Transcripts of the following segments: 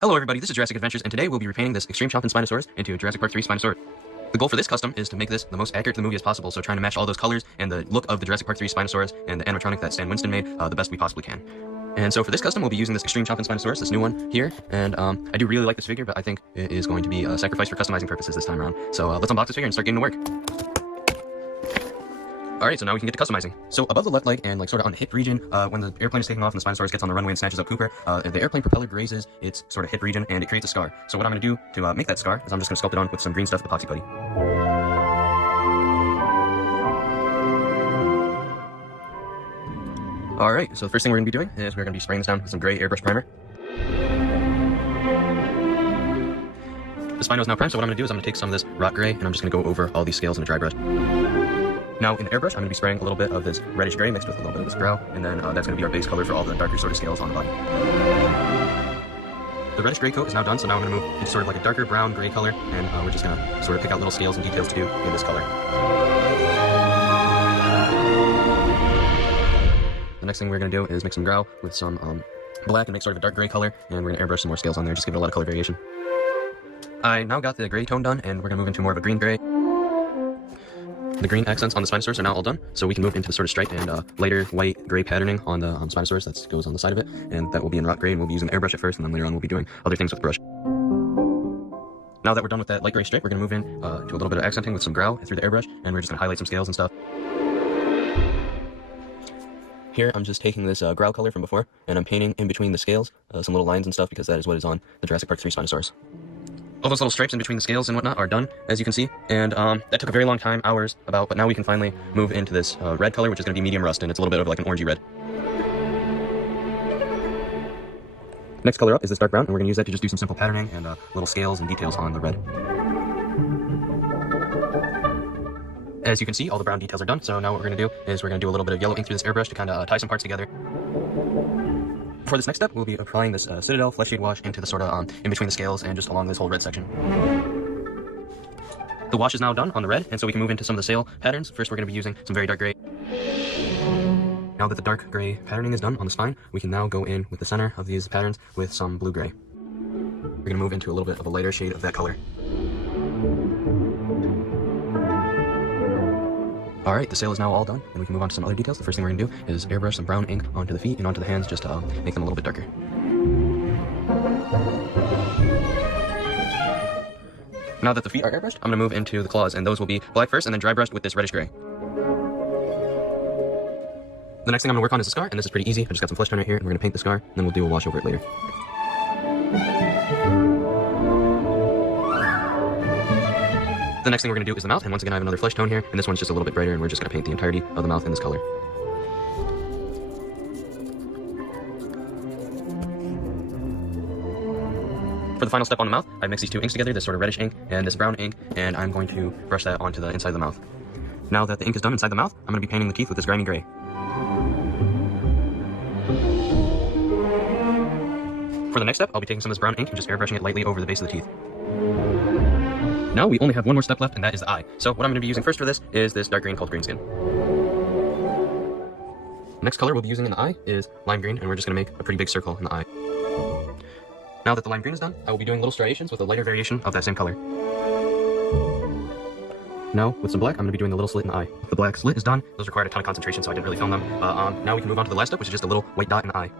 Hello everybody, this is Jurassic Adventures, and today we'll be repainting this extreme chomping Spinosaurus into a Jurassic Park 3 Spinosaurus. The goal for this custom is to make this the most accurate to the movie as possible, so trying to match all those colors and the look of the Jurassic Park 3 Spinosaurus and the animatronic that Stan Winston made the best we possibly can. And so for this custom, we'll be using this extreme chomping Spinosaurus, this new one here, and I do really like this figure, but I think it is going to be a sacrifice for customizing purposes this time around. So let's unbox this figure and start getting to work. Alright, so now we can get to customizing. So above the left leg and like sort of on the hip region, when the airplane is taking off and the Spinosaurus gets on the runway and snatches up Cooper, the airplane propeller grazes its sort of hip region and it creates a scar. So what I'm going to do to make that scar is I'm just going to sculpt it on with some green stuff epoxy putty. Alright, so the first thing we're going to be doing is we're going to be spraying this down with some gray airbrush primer. The Spino is now primed, so what I'm going to do is I'm going to take some of this rock gray and I'm just going to go over all these scales in a dry brush. Now in the airbrush, I'm going to be spraying a little bit of this reddish gray mixed with a little bit of this brown, and then that's going to be our base color for all the darker sort of scales on the body. The reddish gray coat is now done, so now I'm going to move into sort of like a darker brown gray color, and we're just going to sort of pick out little scales and details to do in this color. The next thing we're going to do is mix some grau with some black and make sort of a dark gray color, and we're going to airbrush some more scales on there, just give it a lot of color variation. I now got the gray tone done, and we're going to move into more of a green gray. The green accents on the Spinosaurus are now all done, so we can move into the sort of stripe and lighter white gray patterning on the Spinosaurus that goes on the side of it, and that will be in rock gray, and we'll be using the airbrush at first, and then later on we'll be doing other things with the brush. Now that we're done with that light gray stripe, we're going to move in to a little bit of accenting with some grau through the airbrush, and we're just going to highlight some scales and stuff. Here I'm just taking this grau color from before, and I'm painting in between the scales some little lines and stuff, because that is what is on the Jurassic Park 3 Spinosaurus. All those little stripes in between the scales and whatnot are done, as you can see, and that took a very long time, hours about, but now we can finally move into this red color, which is going to be medium rust, and it's a little bit of like an orangey red. Next color up is this dark brown, and we're going to use that to just do some simple patterning and little scales and details on the red. As you can see, all the brown details are done, so now what we're going to do is we're going to do a little bit of yellow ink through this airbrush to kind of tie some parts together. For this next step, we'll be applying this Citadel Flesh Shade Wash into the sort of in between the scales and just along this whole red section. The wash is now done on the red, and so we can move into some of the sail patterns. First, we're going to be using some very dark gray. Now that the dark gray patterning is done on the spine, we can now go in with the center of these patterns with some blue gray. We're going to move into a little bit of a lighter shade of that color. Alright, the sail is now all done, and we can move on to some other details. The first thing we're going to do is airbrush some brown ink onto the feet and onto the hands just to make them a little bit darker. Now that the feet are airbrushed, I'm going to move into the claws, and those will be black first and then dry brushed with this reddish gray. The next thing I'm going to work on is the scar, and this is pretty easy. I just got some flesh tone right here, and we're going to paint the scar, and then we'll do a wash over it later. The next thing we're going to do is the mouth, and once again I have another flesh tone here, and this one's just a little bit brighter, and we're just going to paint the entirety of the mouth in this color. For the final step on the mouth, I mixed these two inks together, this sort of reddish ink and this brown ink, and I'm going to brush that onto the inside of the mouth. Now that the ink is done inside the mouth, I'm going to be painting the teeth with this grimy gray. For the next step, I'll be taking some of this brown ink and just airbrushing it lightly over the base of the teeth. Now we only have one more step left, and that is the eye. So what I'm going to be using first for this is this dark green called green skin. The next color we'll be using in the eye is lime green, and we're just going to make a pretty big circle in the eye. Now that the lime green is done, I will be doing little striations with a lighter variation of that same color. Now, with some black, I'm going to be doing the little slit in the eye. The black slit is done. Those required a ton of concentration, so I didn't really film them. Now we can move on to the last step, which is just a little white dot in the eye.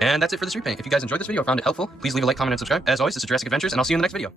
And that's it for this repaint. If you guys enjoyed this video or found it helpful, please leave a like, comment, and subscribe. As always, this is Jurassic Adventures, and I'll see you in the next video.